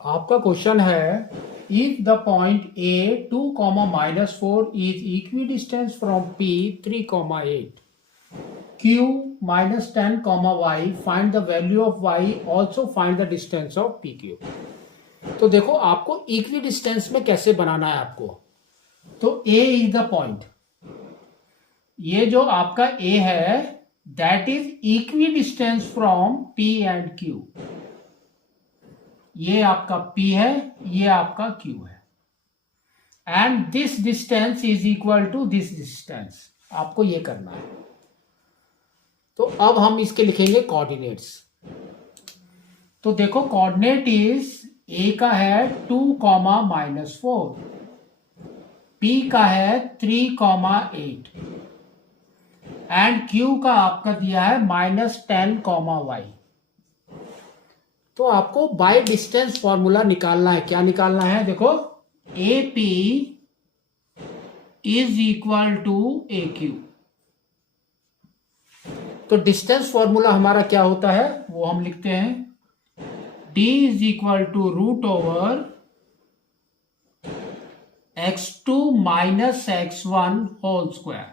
आपका क्वेश्चन है if the point A 2, -4 is equidistance from P 3, 8 q -10, y find the value of y also find the distance of P Q. तो देखो आपको equidistance में कैसे बनाना है आपको। तो a इज द पॉइंट, ये जो आपका a है that is equidistance from p and q। ये आपका P है, ये आपका Q है, and this distance is equal to this distance. आपको ये करना है। तो अब हम इसके लिखेंगे कोऑर्डिनेट्स। तो देखो कोऑर्डिनेट इज A का है 2, -4, P का है 3, 8 एंड Q का आपका दिया है -10, y। तो आपको बाय डिस्टेंस फॉर्मूला निकालना है। क्या निकालना है? देखो AP is equal to AQ। तो डिस्टेंस फॉर्मूला हमारा क्या होता है वो हम लिखते हैं, D is equal to √over x2 - x1 whole square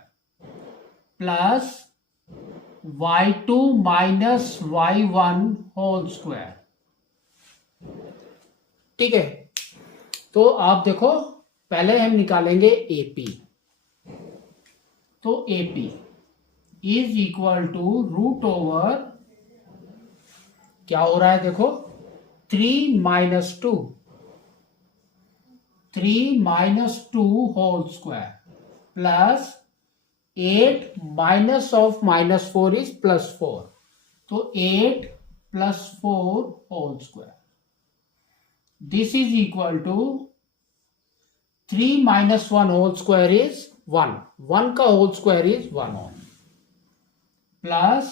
plus y2 - y1 whole square. ठीक है, तो आप देखो पहले हम निकालेंगे AP। तो AP is equal to √over क्या हो रहा है देखो 3 - 2 होल स्क्वायर प्लस 8 -4 इज +4। तो 8 + 4 whole square. This is equal to 3 - 1 whole square is 1. 1 का whole square is 1 only. Plus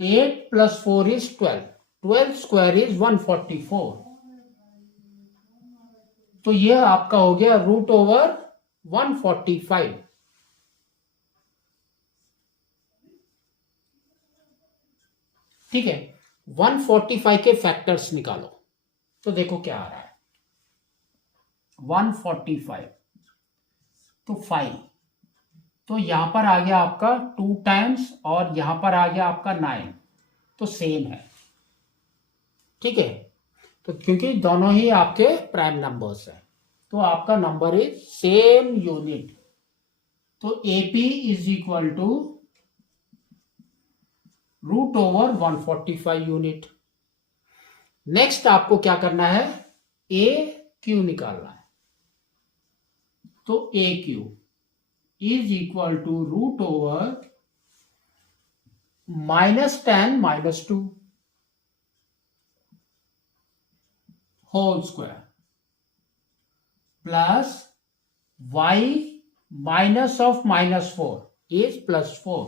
8 + 4 is 12. 12 square is 144. तो यह आपका हो गया √ओवर 145। ठीक है, 145 के फैक्टर्स निकालो। तो देखो क्या आ रहा है 145 तो 5। तो यहां पर आ गया आपका 2 टाइम्स और यहां पर आ गया आपका 9। तो सेम है। ठीक है, तो क्योंकि दोनों ही आपके प्राइम नंबर्स हैं तो आपका नंबर इज सेम यूनिट। तो AP इज इक्वल टू √ओवर 145 यूनिट। नेक्स्ट आपको क्या करना है, AQ निकालना है। तो AQ इज इक्वल टू √ओवर -10 - 2 whole square plus y -4 is +4।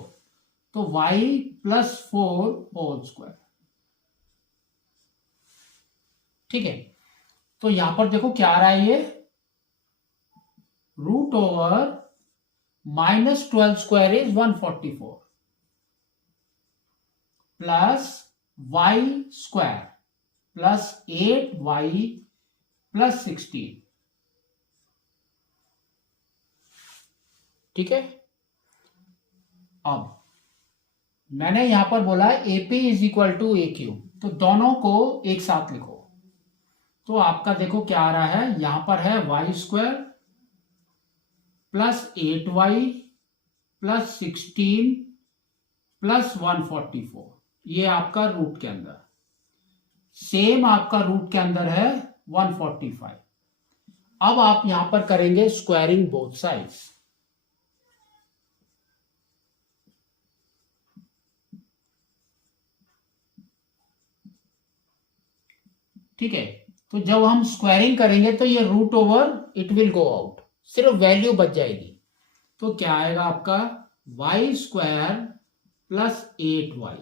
तो y +4 होल स्क्वायर। ठीक है, तो यहां पर देखो क्या आ रहा है, ये √ओवर -12 square is 144 plus y square plus 8y plus 16। ठीक है, अब मैंने यहां पर बोला AP is equal to AQ, तो दोनों को एक साथ लिखो। तो आपका देखो क्या आ रहा है, यहां पर है y square plus 8y plus 16 plus 144। ये आपका रूट के अंदर, सेम आपका रूट के अंदर है 145। अब आप यहां पर करेंगे स्क्वायरिंग बोथ साइड्स। ठीक है, तो जब हम स्क्वायरिंग करेंगे तो ये √over it will go out, सिर्फ वैल्यू बच जाएगी। तो क्या आएगा आपका y स्क्वायर प्लस 8y।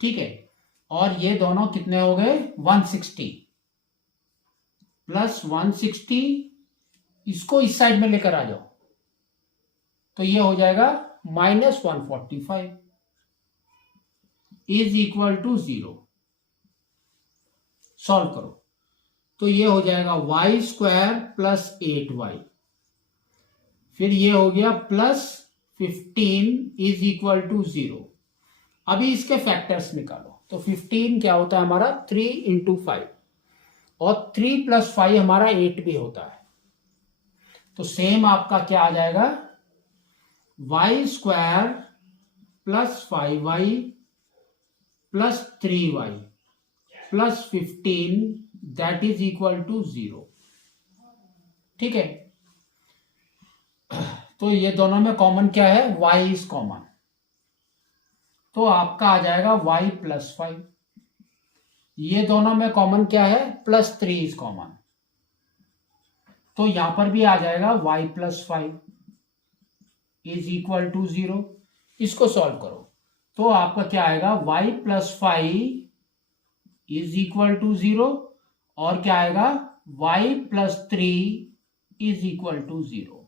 ठीक है, और ये दोनों कितने हो गए 160 प्लस 160। इसको इस साइड में लेकर आ जाओ तो ये हो जाएगा -145 इज इक्वल टू 0। सॉल्व करो तो ये हो जाएगा वाई स्क्वायर प्लस 8y, फिर ये हो गया प्लस 15 इज इक्वल टू 0। अभी इसके फैक्टर्स निकालो तो 15 क्या होता है हमारा 3 इंटू 5 और 3 प्लस 5 हमारा 8 भी होता है। तो सेम आपका क्या आ जाएगा y square plus 5y plus 3y plus 15 that is equal to 0। ठीक है, तो ये दोनों में कॉमन क्या है y इज कॉमन, तो आपका आ जाएगा y प्लस 5। ये दोनों में कॉमन क्या है प्लस 3 इज कॉमन, तो यहां पर भी आ जाएगा y plus 5 is equal to 0। इसको सॉल्व करो तो आपका क्या आएगा y plus 5 is equal to 0 और क्या आएगा y plus 3 is equal to 0।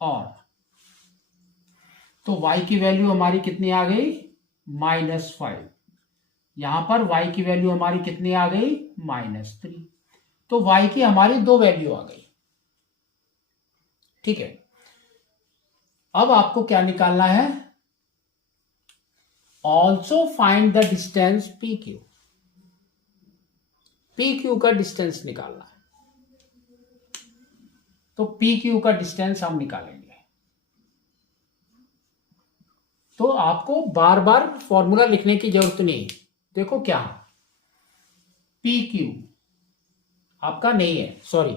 और तो y की वैल्यू हमारी कितनी आ गई -5, यहां पर y की वैल्यू हमारी कितनी आ गई -3, तो y की हमारी दो वैल्यू आ गई। ठीक है, अब आपको क्या निकालना है also find the distance P Q. P Q का डिस्टेंस निकालना है, तो पी क्यू का डिस्टेंस हम निकालेंगे। तो आपको बार बार फॉर्मूला लिखने की जरूरत नहीं, देखो क्या पी क्यू आपका नहीं है सॉरी,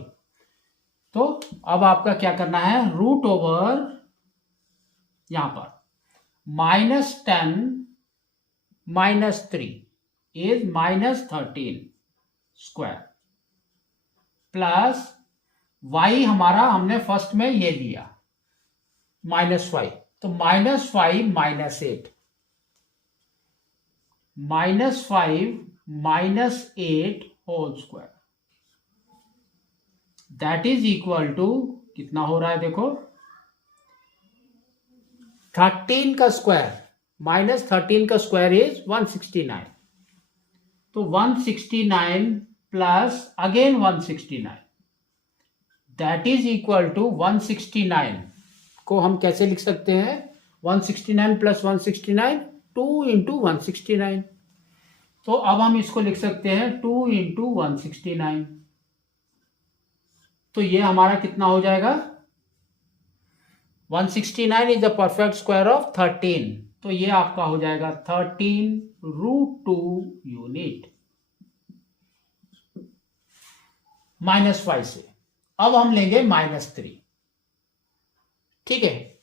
तो अब आपका क्या करना है रूट ओवर यहां पर -10 -3 इज -13 स्क्वायर प्लस y हमारा हमने फर्स्ट में ये लिया -5, तो -5 -8 -5 -8 whole square that is equal to कितना हो रहा है देखो 13 का स्क्वायर -13 का स्क्वायर इज 169, तो 169 plus again 169 that is equal to 169 को हम कैसे लिख सकते हैं 169 प्लस 169 2 इंटू 169, तो अब हम इसको लिख सकते हैं 2 इंटू 169, तो ये हमारा कितना हो जाएगा 169 is the perfect square of 13, तो ये आपका हो जाएगा 13√2 यूनिट -5 से। अब हम लेंगे -3। ठीक है,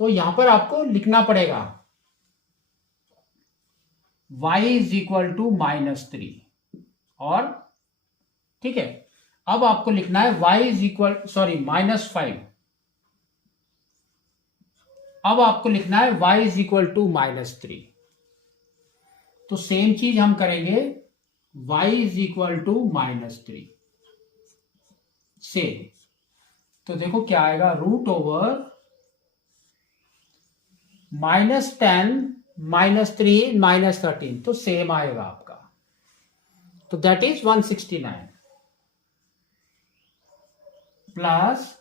तो यहां पर आपको लिखना पड़ेगा y इज इक्वल टू -3 और ठीक है, अब आपको लिखना है y इज इक्वल -5, अब आपको लिखना है y इज इक्वल टू -3, तो सेम चीज हम करेंगे y इज इक्वल टू -3 से, तो देखो क्या आएगा रूट ओवर -10 -3 -13, तो सेम आएगा आपका, तो दैट इज 169 प्लस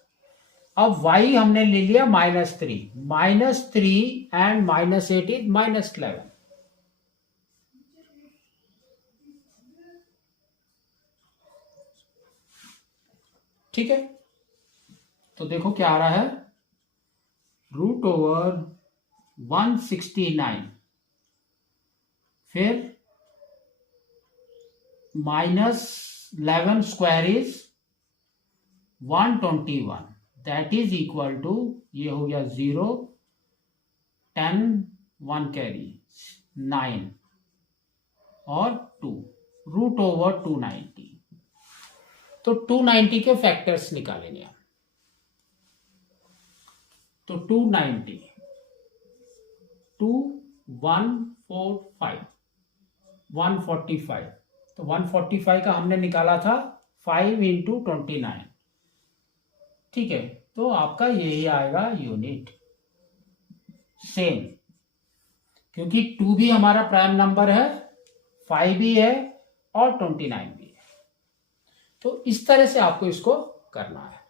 अब y हमने ले लिया -3 एंड -8 इज -11, ठीक है, तो देखो क्या आ रहा है रूट ओवर 169 फिर -11 square is 121 that is equal to ये हो गया 0 10 1 कैरी 9 और 2 रूट ओवर 290, तो 290 के फैक्टर्स निकालेंगे हम, तो 290 2 1 4 5 145, तो 145 का हमने निकाला था 5 इंटू 29, ठीक है, तो आपका यही आएगा यूनिट सेम, क्योंकि 2 भी हमारा प्राइम नंबर है 5 भी है और 29 भी है। तो इस तरह से आपको इसको करना है।